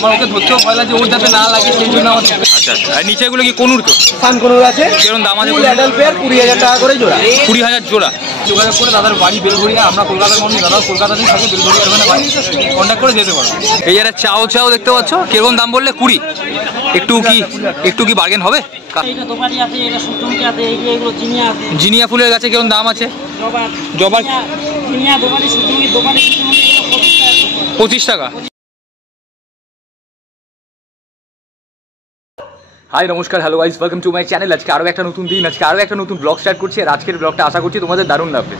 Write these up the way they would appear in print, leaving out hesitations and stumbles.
আমার ওকে ধরতেও ভয় লাগে, ওর যাতে না লাগে সেই জন্য আমার। আচ্ছা আচ্ছা, আর নিচেগুলো কি কনুর তো? সান কনুর আছে। কিরকম দাম আছে? অ্যাডাল্ট পেয়ার 20,000 টাকা করে জোড়া। 20,000 জোড়া। যোগাযোগ করে দাদার বাড়ি বেলঘড়িয়া, আমরা কলকাতার মানুষ, দাদা কলকাতাতেই থাকে, বেলঘড়িয়া ওখানে বাড়ি, কন্ট্যাক্ট করে যেতে পারো। এই যারা চাও চাও দেখতে পাচ্ছ, কিরকম দাম বললে? 20। একটু কি বার্গেন হবে? জিনিয়া ফুলের গাছে কিরকম দাম আছে? জবার 25 টাকা। হাই নমস্কার, hello guys, welcome to my channel. আজকে আরও একটা নতুন দিন, আজকে আরও একটা নতুন ব্লগ স্টার্ট করছি। আর আজকের ব্লগটা আশা করছি তোমাদের দারুণ লাগবে।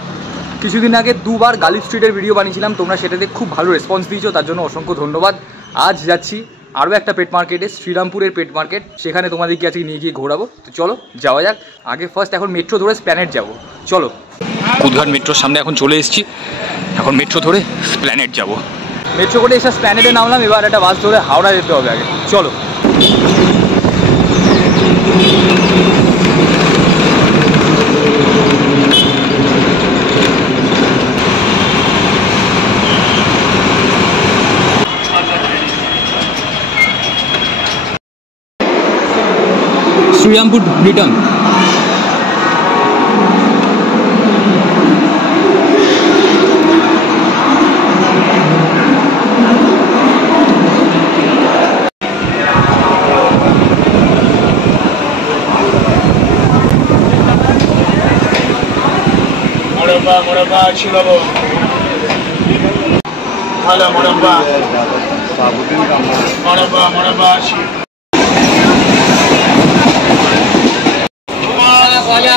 কিছুদিন আগে 2বার গালিব স্ট্রিটের ভিডিও বানিয়েছিলাম, তোমরা সেটাতে খুব ভালো রেসপন্স দিয়েছো, তার জন্য অসংখ্য ধন্যবাদ। আজ যাচ্ছি আরও একটা পেট মার্কেটে, শ্রীরামপুরের পেট মার্কেট, সেখানে তোমাদেরকে আজকে নিয়ে গিয়ে ঘোরাবো। তো চলো যাওয়া যাক। আগে ফার্স্ট এখন মেট্রো ধরে স্প্ল্যানেট যাবো। চলো, কুদঘাট মেট্রোর সামনে এখন চলে এসেছি, এখন মেট্রো ধরে স্প্ল্যানেট যাবো। মেট্রো করে এসে স্প্ল্যানেটে নামলাম, এবার একটা বাস ধরে হাওড়া যেতে হবে আগে। চলো। শ্রীরামপুর রিটার্ন। মোরব্বা ছিল ভালো, মোরব্বা আছে। ভাজা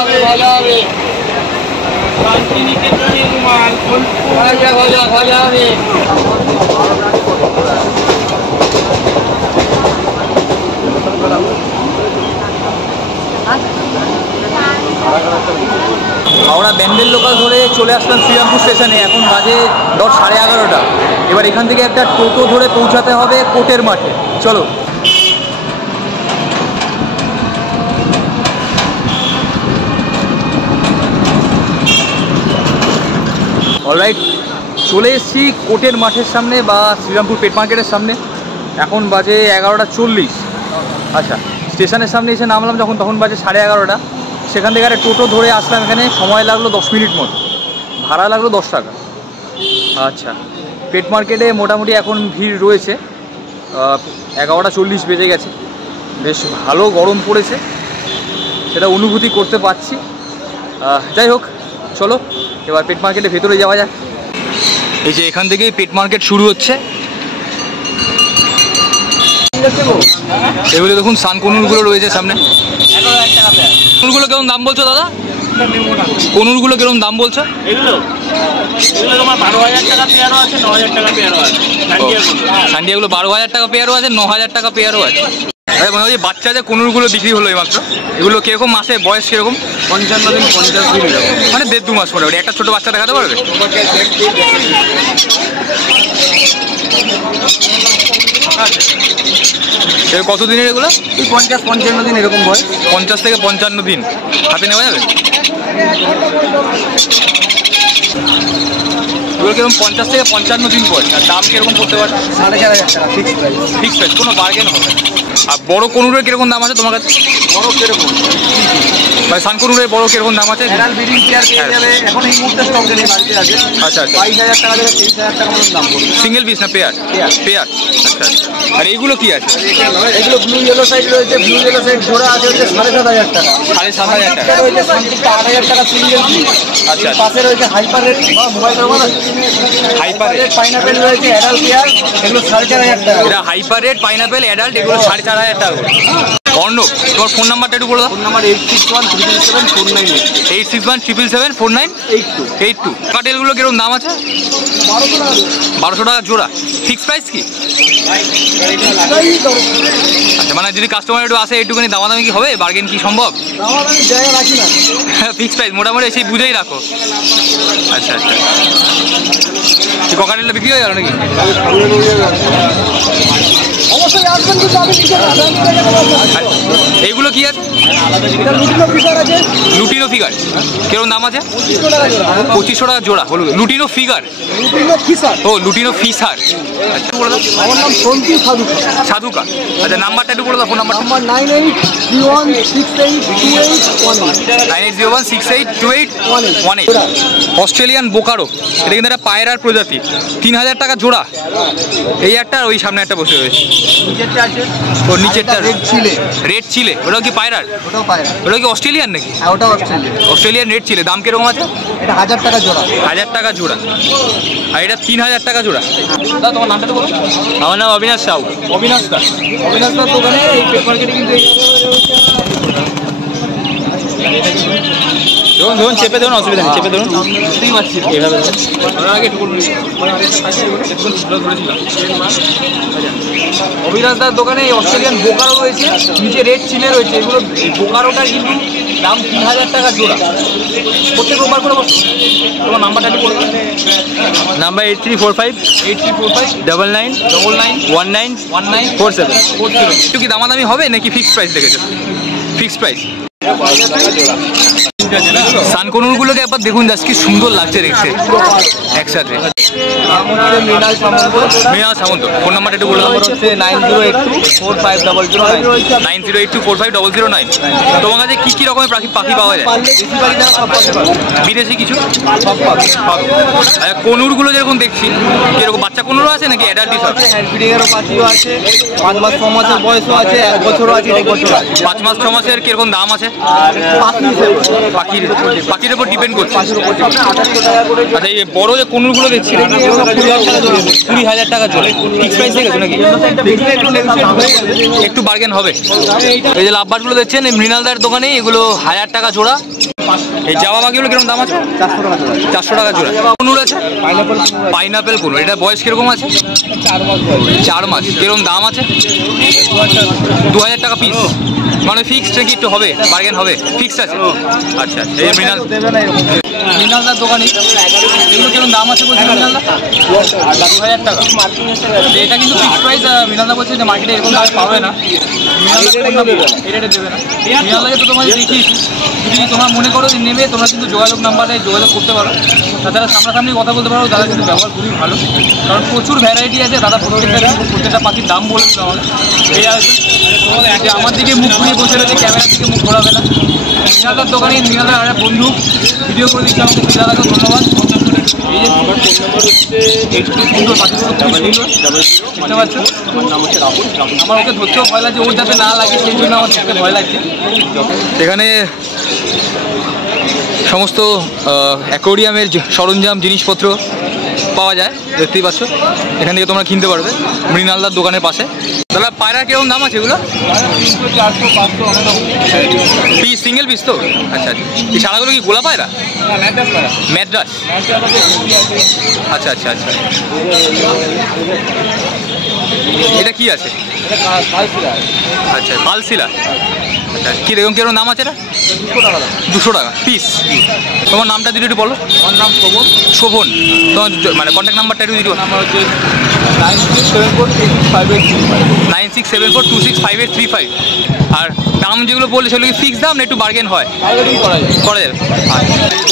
হবে, ভাজা হবে। হাওড়া ব্যান্ডেল লোকাল ধরে চলে আসলাম শ্রীরামপুর স্টেশনে। এখন বাজে 10:30। এবার এখান থেকে একটা টোটো ধরে পৌঁছাতে হবে কোর্টের মাঠে। চলো। অলরাইট, চলে এসেছি কোর্টের মাঠের সামনে বা শ্রীরামপুর পেট মার্কেটের সামনে। এখন বাজে 11:40। আচ্ছা, স্টেশনের সামনে এসে নামলাম যখন, তখন বাজে 11:30। সেখান থেকে একটা টোটো ধরে আসলাম এখানে, সময় লাগলো 10 মিনিট মতো, ভাড়া লাগলো 10 টাকা। আচ্ছা, পেট মার্কেটে মোটামুটি এখন ভিড় রয়েছে, 11:40 বেজে গেছে। বেশ ভালো গরম পড়েছে, সেটা অনুভূতি করতে পারছি। যাই হোক, চলো এবার পেট মার্কেটের ভেতরে যাওয়া যাক। এই যে এখান থেকেই পেট মার্কেট শুরু হচ্ছে। এগুলো দেখুন, সানকনুরগুলো রয়েছে সামনে। কনুরগুলো কেমন দাম বলছো দাদা? কনুরগুলো কিরকম দাম বলছো? এগুলো তোমার 12,000 টাকা পেয়ারও আছে, 9,000 টাকা পেয়ারও আছে। সান্ডিয়াগুলো 12,000 টাকা পেয়ারও আছে, 9,000 টাকা পেয়ারও আছে। মনে হয় বাচ্চাদের কনুরগুলো বিক্রি হলো এইমাত্র। এগুলো কিরকম মাসে বয়স কিরকম? 55 দিন, 50 দিন, মানে 1.5-2 মাস মোটামুটি। একটা ছোটো বাচ্চা দেখাতে পারবে? কত দিনের এগুলো? 50-55 দিন এরকম বয়স। 50 থেকে 55 দিন হাতে নেওয়া যাবে। এগুলো কিরকম 50 থেকে 55 দিন বয়স। আর দাম কিরকম পড়তে পারে? 4,500 টাকা ফিক্সড প্রাইস। ফিক্সড প্রাইস, কোনো বার্গেন হবে। আর বড় কনুরের কিরকম দাম আছে তোমার কাছে? বড় কিরকম? ভাই সানকনুরের বড় কিরকম দাম আছে? অ্যাডাল্ট ব্রিডিং পেয়ার পেয়ে যাবে, এখন এই মুহূর্তে স্টক নেই, বাড়িতে আছে। আচ্ছা আচ্ছা, 22,000 টাকা থেকে 23,000 টাকা মতো দাম পড়বে। সিঙ্গেল পিস না পেয়ার? পেয়ার। আচ্ছা আচ্ছা। আর এইগুলো কি আছে? এগুলো ব্লু ইয়েলো সাইড রয়েছে, ব্লু ইয়েলো সাইড জোড়া আছে হচ্ছে 7,500 টাকা। 7,500 টাকা রয়েছে, 8,000 টাকা সিঙ্গেল পিস। আচ্ছা, পাশে রয়েছে হাইপার রেড বা মোবাইল নম্বর হাইপার রেড পাইনাপেল রয়েছে, অ্যাডাল্ট পেয়ার, এগুলো 4,500 টাকা। এটা হাইপার রেড, পাইনাপেল, অ্যাডাল্ট, এগুলো 4,500 টাকা করে। অর্ণব, তোমার ফোন নাম্বারটা একটু বলে দাও। Phone number 861-777-498 861-777-498-82। কাটেলগুলো কিরকম দাম আছে? 1200 টাকা জোড়া। ফিক্সড প্রাইস কি? আচ্ছা, মানে যদি কাস্টমার একটু আসে একটুখানি দামাদামি কি হবে? বার্গেন কি সম্ভব? জায়গা রাখি না, ফিক্সড প্রাইস মোটামুটি সেই বুঝেই রাখো। আচ্ছা আচ্ছা, ককাটেলটা বিক্রি হয়ে গেল নাকি? অবশ্যই আসবেন, কিন্তু আমি এইগুলো এগুলো কি আছে? লুটিনো ফিগার কিরকম দাম আছে? 2500 টাকা জোড়া। হলো লুটিনো ফিগার, ও লুটিনো ফিসার। আচ্ছা বলে দাও। আমার নাম সন্তু সাধুকা। সাধুকা। আচ্ছা নাম্বারটা একটু বলে দাও, ফোন নাম্বারটা। নাম্বার 9801682818। 9801682818। অস্ট্রেলিয়ান বোকারো, এটা কিন্তু একটা পায়রার প্রজাতি, 3000 টাকা জোড়া। এই একটা আর ওই সামনে একটা বসে রয়েছে। ওর নিচেরটা রেড চিলে। রেড চিলে, ওটাও কি পায়রার? ওটাও পায়রা। ওটা কি অস্ট্রেলিয়ান নাকি? হ্যাঁ ওটাও অস্ট্রেলিয়া। অস্ট্রেলিয়ান রেড চিলে দাম কিরকম আছে? এটা 1000 টাকা জোড়া। 1000 টাকা জোড়া। আর এটা 3000 টাকা জোড়া। দাদা তোমার নামটা তো বলো। আমার নাম অবিনাশ সাউ। অবিনাশ দা। অবিনাশ দার দোকানে এই পেট মার্কেটে কিন্তু ধরুন ধরুন চেপে ধরুন, অসুবিধা নেই, চেপে ধরুন। বুঝতেই পারছি এইভাবে আগে একটু বলুন। অবিনাশ দার দোকানে এই অস্ট্রেলিয়ান বোকারও রয়েছে, নিচে রেড চিলে রয়েছে। এগুলো বোকারোটা কিন্তু দাম 3000 টাকা জোড়া। প্রত্যেক রোববার করে বসো। তোমার নাম্বারটা একটু বলুন। নাম্বার 834589991947। একটু কি দামাদামি হবে নাকি ফিক্সড প্রাইস দেখেছো? Fixed price. সানকনুরগুলোকে একবার দেখুন, জাস্ট কি সুন্দর লাগছে দেখতে একসাথে। মৃণাল সামন্ত। ফোন নাম্বারটা একটু বলে দাও। হচ্ছে 9082450009। 9082450009। তোমার কাছে কি কি রকমের পাখি পাওয়া যায়? বিদেশি কিছু কনুরগুলো যেরকম দেখছি, কিরকম বাচ্চা কনুরও আছে নাকি অ্যাডাল্টই সব? হ্যান্ড ফিডিংয়েরও পাখিও আছে, 5 মাস 6 মাসের বয়সও আছে, 1 বছরও আছে, 1 বছর আছে। 5 মাস 6 মাসের কিরকম দাম আছে? আর পাখির উপর ডিপেন্ড করছে। 2800 টাকা করে। আচ্ছা এই বড় যে কনুরগুলো দেখছি 20,000 টাকা জোড়া। ফিক্স প্রাইস দেখেছো নাকি? একটু বার্গেন হবে। এই যে লাভবারগুলো দেখছেন এই মৃণালদার দোকানে, এগুলো 1000 টাকা জোড়া। এই জামা পাখিগুলো কিরকম দাম আছে? 400 টাকা জোড়া। 400 টাকা জোড়া। কনুর আছে? Pineapple conure. এটা বয়স কিরকম আছে? 4 মাস। কিরকম দাম আছে? 2000 টাকা পিস। মানে ফিক্সড নাকি একটু হবে, বার্গেন হবে? ফিক্সড আছে। আচ্ছা আচ্ছা। এই মৃণালদার দোকানে এগুলো কিরকম দাম আছে বলছি মৃণালদা? 2000 টাকা। এটা কিন্তু ফিক্সড প্রাইস। মৃণালদা বলছে যে মার্কেটে এরকম দামে পাবে না। এটা দেবে না। মৃণালদাকে তো তোমাদের দেখিয়েছি, যদি তোমরা মনে করো যে নেবে, তোমরা কিন্তু যোগাযোগ নাম্বারে যোগাযোগ করতে পারো। তাছাড়া সামনাসামনি কথা বলতে পারো, দাদা কিন্তু ব্যবহার খুবই ভালো, কারণ প্রচুর ভ্যারাইটি আছে। দাদা প্রত্যেকটা পাখির দাম বলে দিল আমাকে। এই আছে যে আমার দিকে মুখ ঘুরিয়ে বসে রয়েছে, ক্যামেরার দিকে মুখ ঘোরাবে না। মৃণালদার দোকানে মৃণালদার একটা বন্ধু ভিডিও করে দিচ্ছে আমাকে, দাদাকে ধন্যবাদ। এই যে আমার ফোন নাম্বার হচ্ছে সুন্দর পাখিগুলো খুব সুন্দর বুঝতে পারছো। আমার ওকে ধরতেও ভয় লাগছে, ওর যাতে না লাগে সেই জন্য আমার দেখতে ভয় লাগছে। এখানে সমস্ত অ্যাকোয়ারিয়ামের সরঞ্জাম জিনিসপত্র পাওয়া যায়, দেখতেই পাচ্ছ। এখান থেকে তোমরা কিনতে পারবে মৃণালদার দোকানের পাশে। তাহলে পায়রা কিরকম দাম আছে এগুলো? 400-500 পিস, সিঙ্গেল পিস তো? আচ্ছা আচ্ছা। এই সারাগুলো কি গোলা পায়রা? ম্যাড্রাস। আচ্ছা আচ্ছা আচ্ছা। এটা কি আছে? আচ্ছা পালশিলা। আচ্ছা কীরকম কিরকম দাম আছে এটা? 200 টাকা পিস। তোমার নামটা যদি একটু বলো। আমার নাম শোভন। শোভন। তোমার মানে কন্ট্যাক্ট নাম্বারটা একটু দিও। নাম্বার হচ্ছে 9674265835। 9674265835। আর দাম যেগুলো বললে সেগুলো কি ফিক্স দাম না একটু বার্গেন হয়? করা যাবে।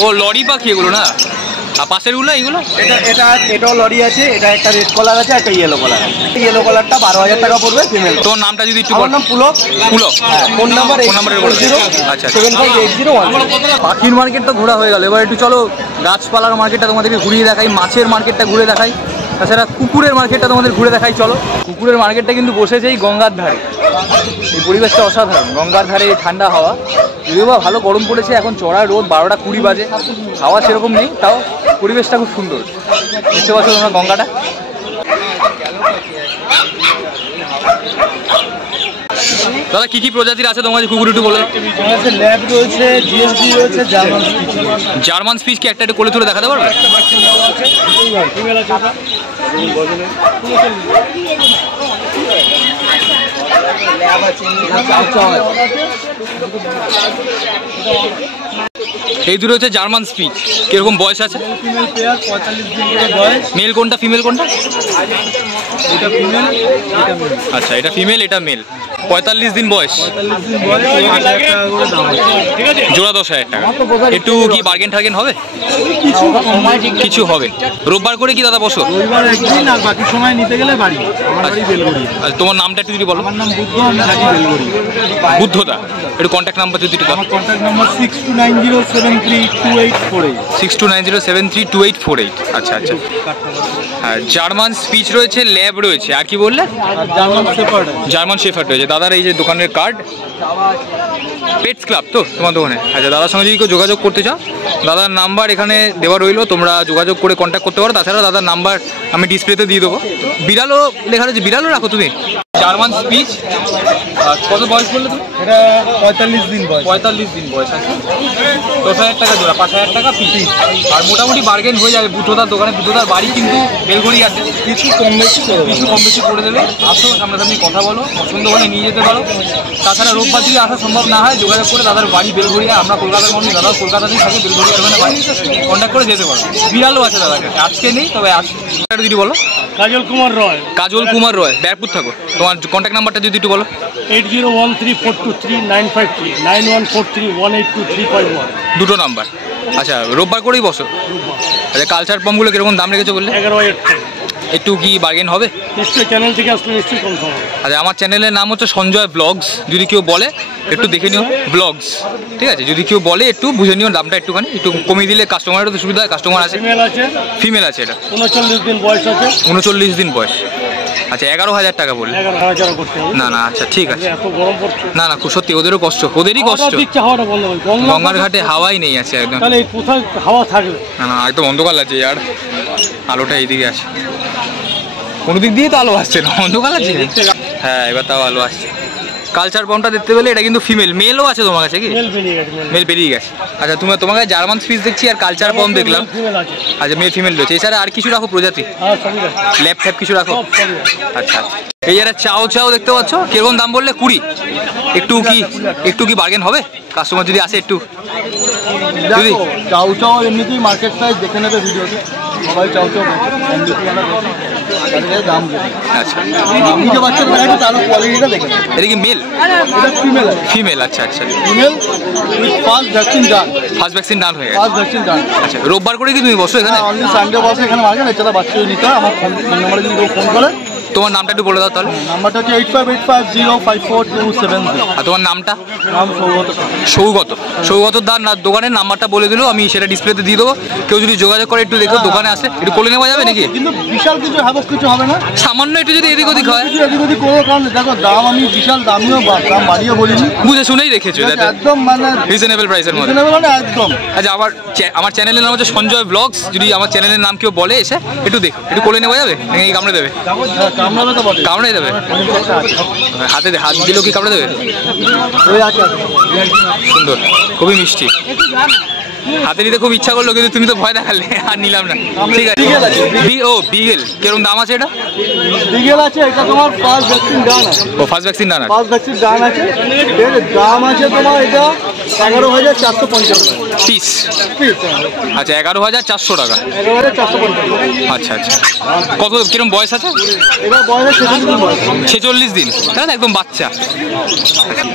ও লরি পাখি এগুলো না? আর পাশেরগুলো এইগুলো? এটাও লরি আছে, এটা একটা রেড কলার আছে, একটা ইয়েলো কলার আছে। ইয়েলো কলারটা 12,000 টাকা পড়বে ফিমেল। তোমার নামটা যদি একটু আমার নাম পুলক। পুলক। ফোন নাম্বার বলে। আচ্ছা 7580। পাখির মার্কেট তো ঘোরা হয়ে গেল, এবার একটু চলো গাছপালার মার্কেটটা তোমাদেরকে ঘুরিয়ে দেখাই, মাছের মার্কেটটা ঘুরে দেখাই, তাছাড়া কুকুরের মার্কেটটা তোমাদের ঘুরে দেখাই চলো। কুকুরের মার্কেটটা কিন্তু বসেছে এই গঙ্গার ধারে। এই পরিবেশটা অসাধারণ, গঙ্গার ধারে ঠান্ডা হাওয়া। যদিও বা ভালো গরম পড়েছে, এখন চড়া রোদ, 12টা 20 বাজে, হাওয়া সেরকম নেই, তাও পরিবেশটা খুব সুন্দর। দেখতে পাচ্ছ তোমরা গঙ্গাটা। দাদা কি কি প্রজাতির আছে তোমার কুকুর একটু বলে? ল্যাব রয়েছে, জিএসডি রয়েছে, জার্মান স্পিচ কি একটা একটু কোলে তুলে দেখাতে পারবে? এই দুটো হচ্ছে জার্মান স্পিচ। কিরকম বয়স আছে? ফিমেল পেয়ার 45 দিন করে বয়স। মেল কোনটা ফিমেল কোনটা? এটা ফিমেল, এটা মেল। আচ্ছা, এটা ফিমেল এটা মেল। 45 দিন বয়স, 45 দিন বয়স, 1000 টাকা করে দাম আছে। জোড়া 10,000 টাকা। একটু কি বার্গেন টার্গেন হবে? কিছু সময় কিছু হবে। রোববার করে কি দাদা বসো? রবিবার একদিন, আর বাকি সময় নিতে গেলে বাড়ি। আমার বাড়ি বেলগুড়ি। আচ্ছা, তোমার নামটা একটু যদি বলো। আমার নাম বুদ্ধ, আমি থাকি বেলগুড়ি। বুদ্ধদা, একটু কন্ট্যাক্ট নাম্বার যদি একটু দাও। আমার কন্ট্যাক্ট নাম্বার 6290732848। 6290732848। আচ্ছা আচ্ছা। আর জার্মান স্পিচ রয়েছে, ল্যাব রয়েছে, আর কি বললে? আর জার্মান শেফার্ড। জার্মান শেফার্ড রয়েছে। দাদার এই যে দোকানের কার্ড, পেটস ক্লাব তো তোমার দোকানে? আচ্ছা, দাদার সঙ্গে যদি কেউ যোগাযোগ করতে চাও, দাদার নাম্বার এখানে দেওয়া রইলো, তোমরা যোগাযোগ করে কন্ট্যাক্ট করতে পারো। তাছাড়া দাদার নাম্বার আমি ডিসপ্লেতে দিয়ে দেবো। বিড়ালও লেখা রয়েছে, বিড়ালও রাখো তুমি? German speech. কত বয়স বললে তুমি? এটা 45 দিন বয়স। 45 দিন বয়স আছে। 10,000 টাকা জোড়া, 5,000 টাকা পিস। আর মোটামুটি বার্গেন হয়ে যাবে বুদ্ধদার দোকানে। বুদ্ধদার বাড়ি কিন্তু বেলঘড়ি আছে, কিছু কম বেশি করে কিছু কম বেশি করে দেবে। আসো, সামনাসামনি কথা বলো, পছন্দ হলে নিয়ে যেতে পারো। তাছাড়া রোববার যদি আসা সম্ভব না হয়, যোগাযোগ করে দাদার বাড়ি বেলঘড়িয়া। আমরা কলকাতার মানুষ, দাদা কলকাতাতেই থাকে, বেলঘড়িয়া ওখানে বাড়ি, কন্ট্যাক্ট করে যেতে পারো। বিড়ালও আছে দাদার কাছে, আজকে নেই, তবে যদি বলো। কাজল কুমার রয়, কাজল কুমার রয়, ব্যারাকপুর থাকো। তোমার কন্ট্যাক্ট নাম্বারটা যদি একটু বলো। 8013423953 9143182351। দুটো নাম্বার। আচ্ছা, রোববার করেই বসো? আচ্ছা, কালচার পম্পগুলো কিরকম দাম রেখেছো বললে? 11,000 টাকা। একটু কি বার্গেন হবে? নিশ্চয়ই, চ্যানেল থেকে আসলে নিশ্চয়ই কম হবে। আচ্ছা, আমার চ্যানেলের নাম হচ্ছে সঞ্জয় ব্লগস। যদি কেউ বলে একটু দেখে নিও, ব্লগস, ঠিক আছে? যদি কেউ বলে একটু বুঝে নিও দামটা, একটুখানি একটু কমিয়ে দিলে কাস্টমারেরও তো সুবিধা হয়। কাস্টমার আছে, ফিমেল আছে, ফিমেল আছে, এটা 39 দিন বয়স আছে। 39 দিন বয়স। আচ্ছা, 11,000 টাকা বললে? 11,000 করতে হবে। না না, আচ্ছা ঠিক আছে। এত গরম পড়ছে। না না, খুব সত্যি ওদেরও কষ্ট, ওদেরই কষ্ট। দিচ্ছে হাওয়াটা বন্ধ করে। গঙ্গার ঘাটে হাওয়াই নেই আছে একদম। তাহলে এই কোথায় হাওয়া থাকবে? না না, একদম অন্ধকার লাগছে আর আলোটা এইদিকে আছে। কোনো দিক দিয়ে তো আলো আসছে না, অন্ধকার লাগছে। হ্যাঁ, এবার তাও আলো আসছে। কালচার পম্পটা দেখতে পেলে, এটা কিন্তু ফিমেল। মেলও আছে তোমার কাছে কি? মেল বেরিয়ে গেছে। মেল বেরিয়ে গেছে। আচ্ছা, তোমার কাছে জার্মান স্পিচ দেখছি আর কালচার পম্প দেখলাম। ফিমেল আছে। আচ্ছা, মেল ফিমেল রয়েছে। এছাড়া আর কিছু রাখো প্রজাতি? হ্যাঁ, সবই আছে। ল্যাব ফ্যাব কিছু রাখো? সব সবই আছে। আচ্ছা, এই যারা চাও চাও দেখতে পাচ্ছ, কিরকম দাম বললে? 20। একটু কি বার্গেন হবে? কাস্টমার যদি আসে একটু যদি? চাউ চাউ এমনিতেই মার্কেট প্রাইস দেখে নেবে ভিডিওতে। সবাই চাউ চাউ দাম দেবে। আচ্ছা, আপনি যে বাচ্চা দেখাচ্ছেন তার কোয়ালিটিটা দেখে নেবেন। এটা কি মেল? এটা ফিমেল আছে। ফিমেল, আচ্ছা আচ্ছা। Female with first vaccine done. First vaccine done হয়ে গেছে। First vaccine done. আচ্ছা, রোববার করে কি তুমি বসো এখানে? অনলি সানডে বসে এখানে মার্কেট। এছাড়া বাচ্চা নিতে হয় আমার ফোন নাম্বারে যদি কেউ ফোন করে। তোমার নামটা একটু বলে দাও তাহলে। নাম্বারটা হচ্ছে 8585054270। আর তোমার নামটা? নাম সৌগত। সৌগতর দোকানের নাম্বারটা বলে দিলো, আমি সেটা ডিসপ্লেতে দিয়ে দেবো। কেউ যদি যোগাযোগ করে একটু দেখো, দোকানে আসে একটু করে নেওয়া যাবে নাকি? কিন্তু বিশাল কিছু হ্যাবক কিছু হবে না, সামান্য একটু যদি এদিক ওদিক হয়। কিছু এদিক ওদিক করবো, কারণ দেখো দাম আমি বিশাল দামিও দাম বাড়িয়ে বলিনি, বুঝে শুনেই রেখেছো, একদম মানে রিজনেবল প্রাইসের মধ্যে। রিজনেবল মানে একদম। আচ্ছা, আমার চ্যানেলের নাম হচ্ছে সঞ্জয় ব্লগস। যদি আমার চ্যানেলের নাম কেউ বলে এসে একটু দেখো, একটু করে নেওয়া যাবে নাকি? কামড়ে দেবে? কামড়াবে তো বটে। কামড়ে দেবে? হাত দিলেও কি কামড়ে দেবে? ওই আছে সুন্দর, খুবই মিষ্টি। হাতে নিতে খুব ইচ্ছা করলো, কিন্তু তুমি তো ভয় দেখালে আর নিলাম না। ঠিক আছে। বিগেল কিরকম দাম আছে এটা? বিগেল আছে, এটা তোমার ফার্স্ট ভ্যাকসিন ডান আছে। ও, ফার্স্ট ভ্যাকসিন ডান আছে। ফার্স্ট ভ্যাকসিন ডান আছে। এর দাম আছে তোমার এটা 11,450 পিস। পিস। আচ্ছা, 11,400 টাকা। 11,450। আচ্ছা আচ্ছা। কত কিরকম বয়স আছে? এবার বয়স 46 দিন বয়স। 46 দিন, তাহলে একদম বাচ্চা।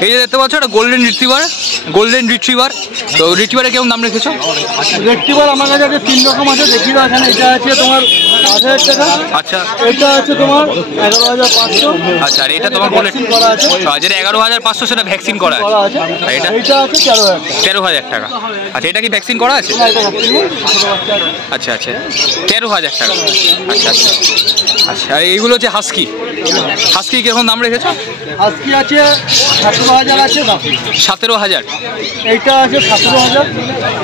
এই যে দেখতে পাচ্ছ, এটা গোল্ডেন রিট্রিভার। তো রিট্রিভারে কেমন দাম রেখেছো? রেক্টিভার আমার কাছে আছে 3 রকম আছে। রেক্টিভার এখানে এটা আছে তোমার 8,000 টাকা। আচ্ছা, এটা আছে তোমার 11,500। আচ্ছা, আর এটা তোমার বলে ভ্যাকসিন করা আছে। যেটা 11,500 সেটা ভ্যাকসিন করা আছে। করা আছে। আর এটা এটা আছে 13,000 টাকা। 13,000 টাকা। আচ্ছা, এটা কি ভ্যাকসিন করা আছে? না, এটা ভ্যাকসিন নেই, ছোট বাচ্চা আছে। আচ্ছা আচ্ছা, 13,000 টাকা। আচ্ছা আচ্ছা আচ্ছা। আর এইগুলো হচ্ছে হাস্কি কিরকম দাম রেখেছো? আজকে আছে 17,000 আছে দাম। 17,000। এইটা আছে 17,000।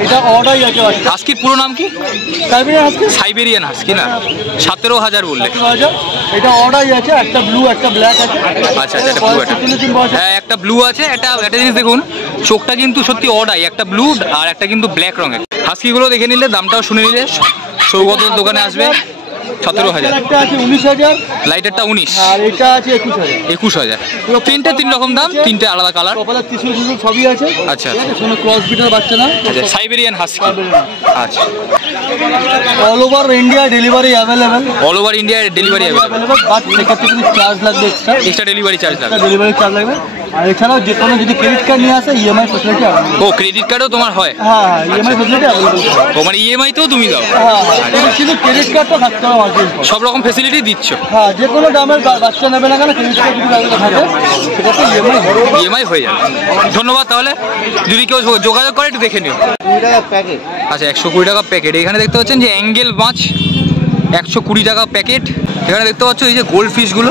এটা অর্ডারই আছে। হাস্কির পুরো নাম কি? Siberian husky. সাইবেরিয়ান হাস্কি না? 17,000 বললে? 17,000। এটা অর্ডারই আছে। একটা ব্লু একটা ব্ল্যাক আছে। আচ্ছা আচ্ছা, একটা ব্লু আছে। হ্যাঁ, একটা ব্লু আছে। একটা জিনিস দেখুন, চোখটা কিন্তু সত্যি অর্ডাই, একটা ব্লু আর একটা কিন্তু ব্ল্যাক রঙের। হাস্কিগুলো দেখে নিলে, দামটাও শুনে নিলে, সৌগত দোকানে আসবে, 17,000। একটা আছে 19,000, লাইটারটা 19, আর এটা আছে 21,000। 21,000। তিনটে 3 রকম দাম, তিনটে আলাদা কালার। কপালের ত্রিশূল সবই আছে। আচ্ছা ঠিক আছে, কোনো ক্রস বিটার বাচ্চা না। আচ্ছা, সাইবেরিয়ান হাস্কি। আচ্ছা, all over India delivery available. All over India delivery available, but সেক্ষেত্রে যদি চার্জ লাগবে এক্সট্রা ডেলিভারি চার্জ লাগবে। ডেলিভারি চার্জ লাগবে। আর এছাড়াও যে কোনো যদি ক্রেডিট কার্ড নিয়ে আসে ইএমআই ফেসিলিটি অ্যাভেলেবল। ও, ক্রেডিট কার্ডও তোমার হয়? হ্যাঁ, ইএমআই ফেসিলিটি অ্যাভেলেবল। ও মানে ইএমআই তেও তুমি দাও? হ্যাঁ, কিন্তু ক্রেডিট কার্ডটা থাকতে হবে মার্কেট। সব রকম ফেসিলিটি দিচ্ছ? হ্যাঁ, যে কোনো দামের বাচ্চা নেবে না কেন ক্রেডিট কার্ড যদি থাকে সেটাতে ইএমআই হয়ে যাবে। ধন্যবাদ। তাহলে যদি কেউ যোগাযোগ করে একটু দেখে নিও। 20 টাকা প্যাকেট। আচ্ছা, 120 টাকা প্যাকেট। এখানে দেখতে পাচ্ছেন যে অ্যাঙ্গেল মাছ 120 টাকা প্যাকেট। এখানে দেখতে পাচ্ছ এই যে গোল্ড ফিশগুলো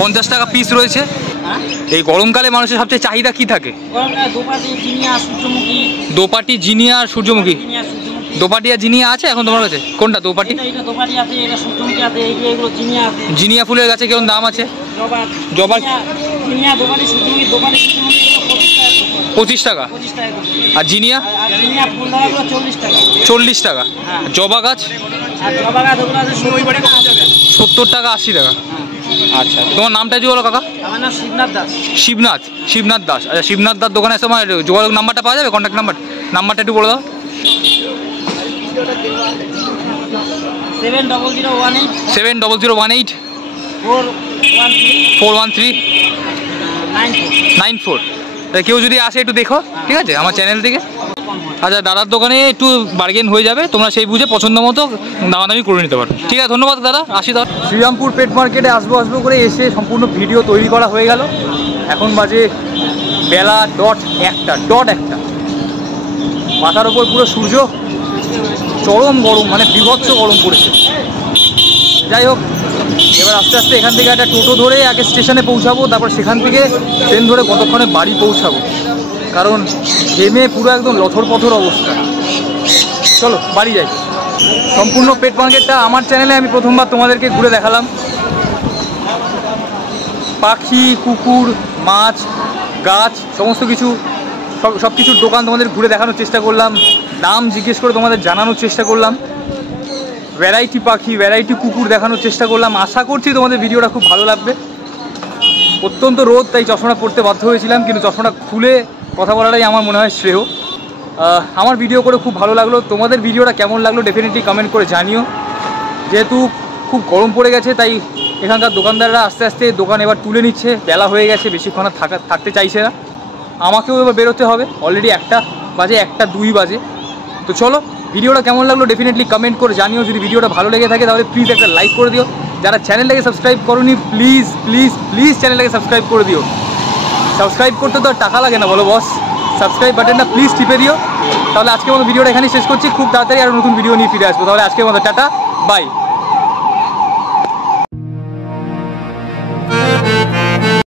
50 টাকা পিস রয়েছে। এই গরমকালে মানুষের সবচেয়ে চাহিদা কি থাকে? দোপাটি, জিনিয়া আর সূর্যমুখী। দোপাটি আর জিনিয়া আছে এখন তোমার কাছে? কোনটা দোপাটি? জিনিয়া ফুলের গাছে কেমন দাম আছে? জবা 25 টাকা। আর জিনিয়া 40 টাকা। জবা গাছ 70 টাকা 80 টাকা। আচ্ছা, তোমার নামটা কি বলো কাকা? শিবনাথ। শিবনাথ দাস। আচ্ছা, শিবনাথ দাস দোকানে এসে আমার যোগাযোগ নাম্বারটা পাওয়া যাবে? কন্ট্যাক্ট নাম্বারটা একটু বলে দাও। 7018 41394। কেউ যদি আসে একটু দেখো, ঠিক আছে, আমার চ্যানেল থেকে। আচ্ছা, দাদার দোকানে একটু বার্গেন হয়ে যাবে, তোমরা সেই বুঝে পছন্দ মতো দামাদামি করে নিতে পারো। ঠিক আছে, ধন্যবাদ দাদা, আসি দাদা। শ্রীরামপুর পেট মার্কেটে আসবো করে এসে সম্পূর্ণ ভিডিও তৈরি করা হয়ে গেল। এখন বাজে বেলা ডট একটা। মাথার ওপর পুরো সূর্য, চরম গরম, মানে বিভৎস গরম পড়েছে। যাই হোক, এবার আস্তে আস্তে এখান থেকে একটা টোটো ধরে আগে স্টেশনে পৌঁছাবো, তারপর সেখান থেকে ট্রেন ধরে কতক্ষণে বাড়ি পৌঁছাবো, কারণ ঘেমে পুরো একদম লথর-পথর অবস্থা। চলো বাড়ি যাই। সম্পূর্ণ পেট মার্কেটটা আমার চ্যানেলে আমি প্রথমবার তোমাদেরকে ঘুরে দেখালাম। পাখি, কুকুর, মাছ, গাছ, সমস্ত কিছু, সব কিছুর দোকান তোমাদের ঘুরে দেখানোর চেষ্টা করলাম। দাম জিজ্ঞেস করে তোমাদের জানানোর চেষ্টা করলাম। ভ্যারাইটি পাখি, ভ্যারাইটি কুকুর দেখানোর চেষ্টা করলাম। আশা করছি তোমাদের ভিডিওটা খুব ভালো লাগবে। অত্যন্ত রোদ, তাই চশমাটা পরতে বাধ্য হয়েছিলাম, কিন্তু চশমাটা খুলে কথা বলাটাই আমার মনে হয় শ্রেয়। আমার ভিডিও করে খুব ভালো লাগলো। তোমাদের ভিডিওটা কেমন লাগলো ডেফিনেটলি কমেন্ট করে জানিও। যেহেতু খুব গরম পড়ে গেছে, তাই এখানকার দোকানদাররা আস্তে আস্তে দোকান এবার তুলে নিচ্ছে। বেলা হয়ে গেছে, বেশিক্ষণ থাকতে চাইছে না। আমাকেও এবার বেরোতে হবে, অলরেডি 1:02 বাজে। তো চলো, ভিডিওটা কেমন লাগলো ডেফিনেটলি কমেন্ট করে জানিও। যদি ভিডিওটা ভালো লেগে থাকে তাহলে প্লিজ একটা লাইক করে দিও। যারা চ্যানেলটাকে সাবস্ক্রাইব করোনি, প্লিজ প্লিজ প্লিজ চ্যানেলটাকে সাবস্ক্রাইব করে দিও। সাবস্ক্রাইব করতে তো আর টাকা লাগে না, বলো বস? সাবস্ক্রাইব বাটনটা প্লিজ টিপে দিও। তাহলে আজকের মতো ভিডিওটা এখানেই শেষ করছি। খুব তাড়াতাড়ি আরও নতুন ভিডিও নিয়ে ফিরে আসবো। তাহলে আজকের মতো টাটা, বাই।